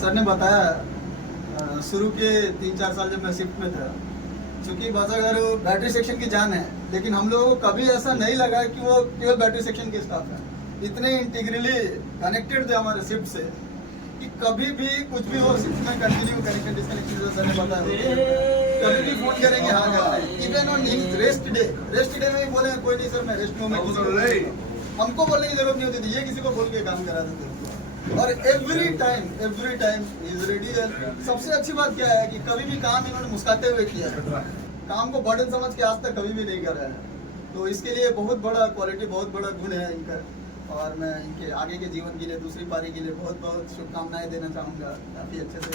Sir ने बताया शुरू के 3-4 साल जब मैं शिफ्ट में था, चूँकि बाजागार बैटरी सेक्शन की जान है, लेकिन हम लोगों को कभी ऐसा नहीं लगा कि वो केवल बैटरी सेक्शन के स्टाफ है। इतने इंटीग्रली कनेक्टेड थे हमारे शिफ्ट से कि कभी भी कुछ भी हो शिफ्ट में कंटिन्यू कनेक्शन डिस्कनेक्शन सर ने बताया, कभी भी फोन करेंगे हाँ करना है। इवन ऑन रेस्ट डे में भी बोले कोई नहीं सर मैं रेस्ट में हमको बोलने की जरूरत नहीं होती थी, ये किसी को बोल के काम करा देते थे। और एवरी टाइम इज रेडी। सबसे अच्छी बात क्या है कि कभी भी काम इन्होंने मुस्कुराते हुए किया है, काम को बर्डन समझ के आज तक कभी भी नहीं करा है। तो इसके लिए बहुत बड़ा क्वालिटी, बहुत बड़ा गुण है इनका। और मैं इनके आगे के जीवन के लिए, दूसरी पारी के लिए बहुत बहुत शुभकामनाएं देना चाहूँगा। काफ़ी अच्छे से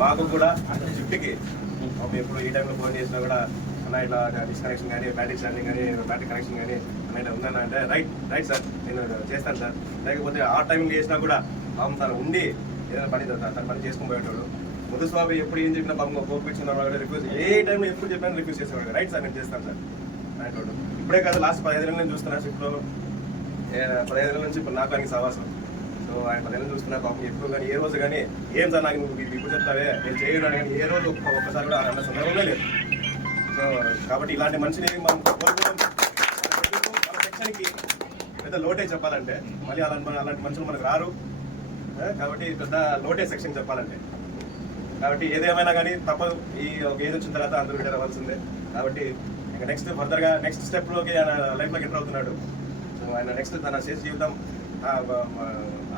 మాకు కూడా షిఫ్ట్కి ఎప్పుడు ఈ టైంలో ఫోన్ చేసినా కూడా అన్న ఇట్లా డిస్కనెక్షన్ కానీ బ్యాటరీ ఛార్జింగ్ కానీ బ్యాటరీ కనెక్షన్ కానీ అన్న ఇట్లా ఉందన్న అంటే రైట్ సార్ నేను చేస్తాను సార్. లేకపోతే ఆ టైంలో చేసినా కూడా పాపం తను ఉండి ఏదైనా పని తన పని చేసుకుని పోయేటోడు. ముదుస్వామి ఎప్పుడు ఏం చెప్పినా పాపం కోపించుకున్నాడు, రిక్వెస్ట్ ఏ టైంలో ఎప్పుడు చెప్పినా రిక్వెస్ట్ చేసేవాడు. రైట్ సార్ నేను చేస్తాను సార్ అనేటోడు. ఇప్పుడే కాదు లాస్ట్ 15 నెలల నుంచి చూస్తున్నా షిఫ్ట్లో, 15 నెలల నుంచి ఇప్పుడు నాకు ఆయనకి సవాసం. సో ఆయన 15 నెలలు చూస్తున్నా పాపం ఎప్పుడు కానీ ఏ రోజు కానీ ఏం సార్ నాకు నువ్వు ఇప్పుడు చెప్తావే నేను చేయను అని కానీ ఏ రోజు ఒక్కసారి కూడా అన్న సందర్భంగా లేదు. సో కాబట్టి ఇలాంటి మనిషిని మనం కోరుకోవడం మన సెక్షన్కి పెద్ద లోటే చెప్పాలంటే, మళ్ళీ అలాంటి మనుషులు మనకు రారు. కాబట్టి పెద్ద లోటే సెక్షన్ చెప్పాలంటే. కాబట్టి ఏదేమైనా కానీ తప్పదు, ఈ ఒక ఏజ్ వచ్చిన తర్వాత అందరూ రిటైర్ అవ్వాల్సిందే. కాబట్టి ఇంకా నెక్స్ట్ ఫర్దర్గా నెక్స్ట్ స్టెప్లోకి ఆయన లైఫ్లోకి ఎంటర్ అవుతున్నాడు. సో ఆయన నెక్స్ట్ తన శేష జీవితం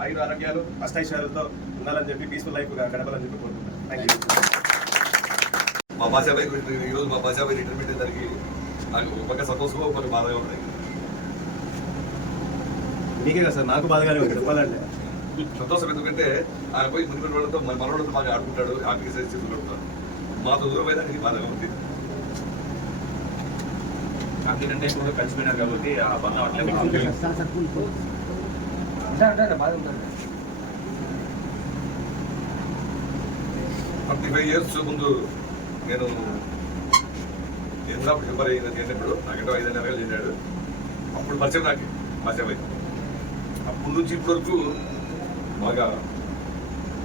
ఆయుర ఆరోగ్యాలు అష్టైశ్వర్యాలతో ఉండాలని చెప్పి పీస్ఫుల్ లైఫ్ గడపాలని చెప్పి కోరుకుంటున్నాను. Thank you. మా బాషాబాయి ఈరోజు మా బాషాబాయి రిటైర్మెంట్ అయ్యేసరికి నాకు ఒక పక్క సంతోషంగా ఒక బాధగా ఉన్నాయి. మీకే కదా సార్, నాకు బాధగానే ఉంది చెప్పాలంటే. సంతోషం ఎందుకంటే ఆయన పోయి ముందు వాళ్ళతో మన మనవాళ్ళతో బాగా ఆడుకుంటాడు, హ్యాపీగా చేస్తూ ఉంటాడు. మాతో దూరం అయితే ఆయనకి బాధగా ఉంది. అందుకంటే ఇప్పుడు కలిసిపోయినారు కాబట్టి ఆ బంధం అట్లే 35 years ముందు నేను ఎందుకు ప్రిపేర్ అయినప్పుడు నాకంటే 5 నెలలు చేశాడు. అప్పుడు పరిచయం నాకు బాషాబాయి. అప్పటి నుంచి ఇప్పటి వరకు బాగా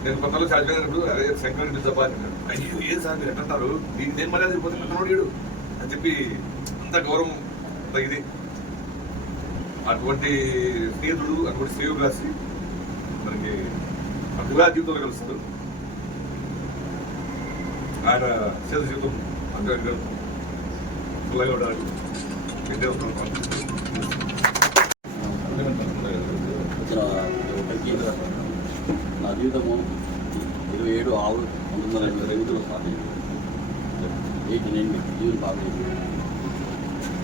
నేను కొత్తలో ఛార్జ్ అయినప్పుడు అదే శంకర్ తప్ప అయ్యో ఏం సార్ మీరు ఎట్లంటారు, దీనికి నేను మర్యాద అయిపోతే నోడియాడు అని చెప్పి అంత గౌరవం అంత ఇది. అటువంటి స్నేహితుడు, అటువంటి స్నేహితుడు రాసి మనకి అటుగా జీవితంలో కలుస్తారు. ఆయన చేత జీవితం అంతే పిల్లగా ఉండాలి. నా జీవితము 27/6/1982 స్టార్ట్ అయింది. 89 जीवन बाबू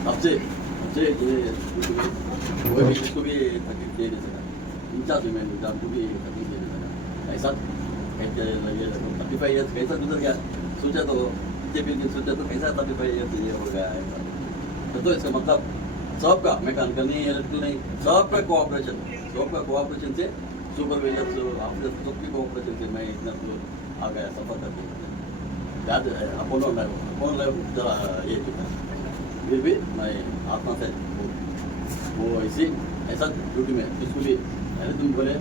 अब से वो भी इसको भी तकलीफ दे नहीं सका, इंचार्ज में इंचार्ज को भी तकलीफ दे नहीं सका। ऐसा कहते लगे 35 ईयर्स कैसा गुजर गया, सोचा तो सोचा तो कैसा 35 ईयर्स ये हो गया ऐसा। तो इसका मतलब सबका मैकेनिकल नहीं, इलेक्ट्रिकल नहीं, सबका कोऑपरेशन से सुपरवाइजर ऑफिसर सबकी कोऑपरेशन से मैं इतना आ गया सफर करके। याद अपोलो लाइव जरा ये चुका, फिर भी मैं आत्मा से वो इसी ऐसा ड्यूटी में किसको भी पहले तुम बोले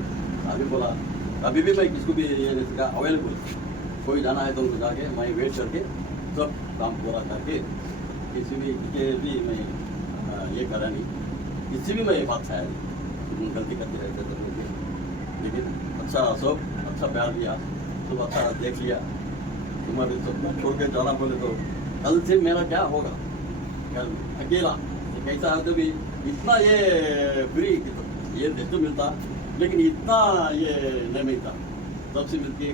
अभी बोला अभी भी मैं किसको भी ये नहीं सका अवेलेबल, कोई जाना है तो उनको जाके मैं वेट करके सब काम पूरा करके किसी भी के भी मैं ये करा नहीं, किसी भी मैं बात छाया नहीं, गलती करते रहते तो लेकिन अच्छा सब अच्छा प्यार दिया, सब अच्छा देख लिया। तुम्हारे सब छोड़ के जाना बोले तो कल से मेरा क्या होगा, कल अकेला कैसा है तो भी इतना ये फ्री ये तो मिलता लेकिन इतना ये नहीं मिलता। सबसे मिलके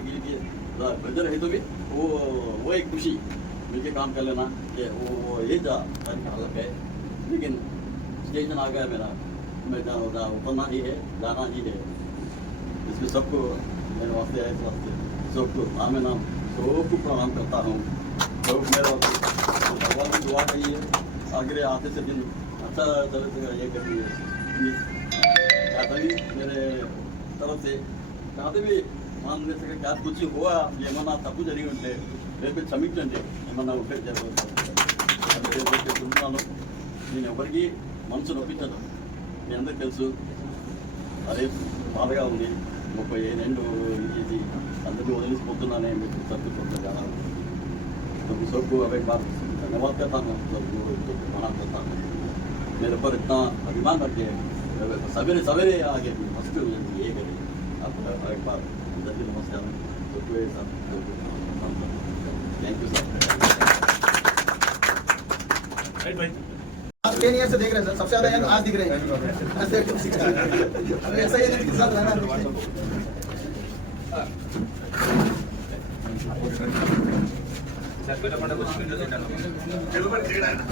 ब्रदर है तो भी वो एक खुशी मिलके काम कर लेना कि वो ये अलग है। लेकिन स्टेशन आ गया मेरा, मैं उतरना ही है, जाना ही है। इसमें सबको मेरे वास्ते है, इस वास्ते सबको नाम नाम सबको प्रणाम करता हूँ। सब मेरा भगवान की दुआ करिए आगे आते से दिन अच्छा तरह से ये करिए। चाहते भी मेरे तरफ से चाहते भी मान ले सके क्या कुछ हुआ ఏమన్నా తప్పు జరిగి ఉంటే రేపు క్షమించండి, ఏమన్నా ఉంటే జరుగుతున్నాను। నేను ఎవరికి మనసు నొప్పించదు. మీ అందరికి తెలుసు, అదే బాధగా ఉంది. 35 ఏళ్ళు ఇది అందరినీ వదిలిసిపోతున్నానే మీకు సర్దుకుంటుంది. చాలా तो सबको अब एक बार धन्यवाद करता हूँ सब लोगों को मना करता हूँ मेरे ऊपर इतना अभिमान रखे सवेरे सवेरे आगे फर्स्ट ये करें आप एक बार अंदर की नमस्कार सबको एक साथ thank you sir. Right by 10 year से देख रहे हैं सर, सबसे ज्यादा यंग आज दिख रहे हैं। आज देखो 60 अब ऐसा ही है कि साथ रहना है। సార్ కొంచెం నిలబడి చేయడానికి